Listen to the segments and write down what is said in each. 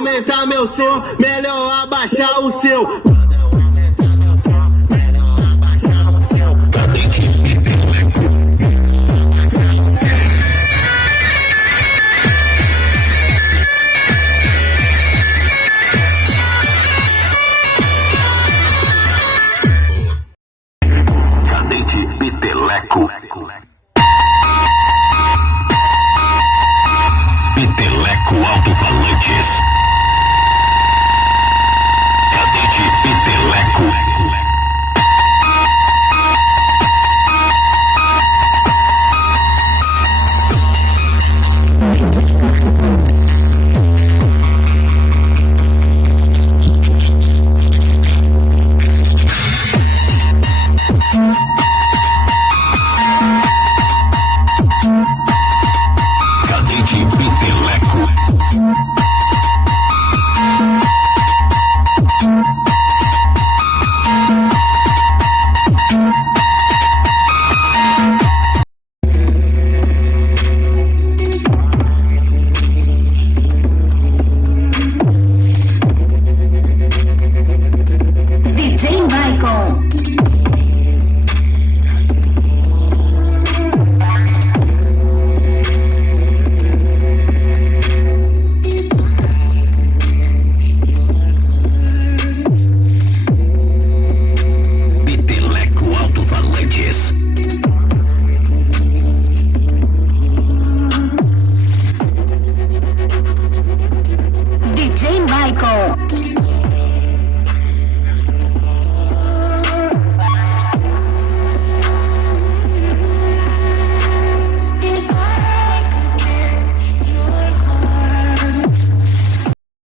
aumentar meu som, melhor abaixar o seu. Peteleco alto-falantes. Cadete peteleco. Cadete peteleco. DJ Michael. Peteleco alto-falantes. DJ Michael.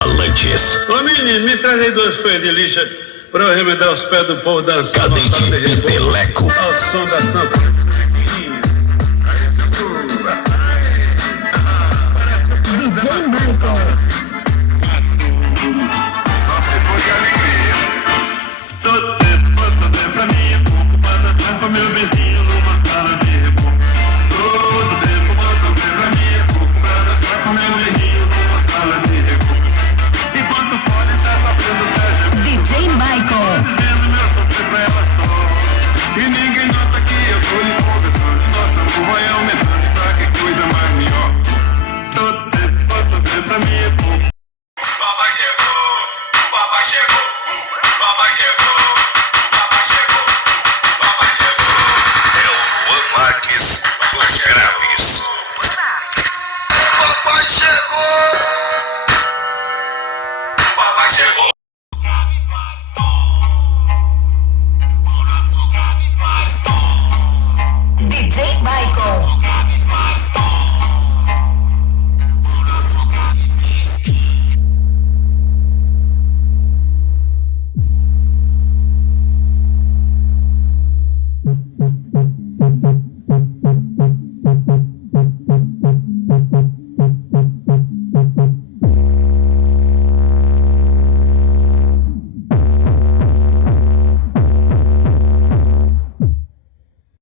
Falantes. Ô menino, me traz aí 2 freios de lixa pra eu remendar os pés do povo dançando. Cadete peteleco. Ao som da samba. DJ Michael. Todo tempo pra mim é pouco pra dançar com meu vizinho numa sala de reboco. Todo tempo pra mim é pouco pra dançar com meu vizinho numa sala de reboco. Enquanto o fone tá sofrendo taxa, DJ Michael. dizendo meu sofrer pra ela só. E ninguém nota que eu tô lhe conversando. Nossa amor vai aumentando e pra que coisa mais melhor. Todo tempo pra mim é pouco. Papai chegou, papai chegou, papai chegou, papai chegou, papai chegou. É o Juan Marques dos Graves. Papai chegou.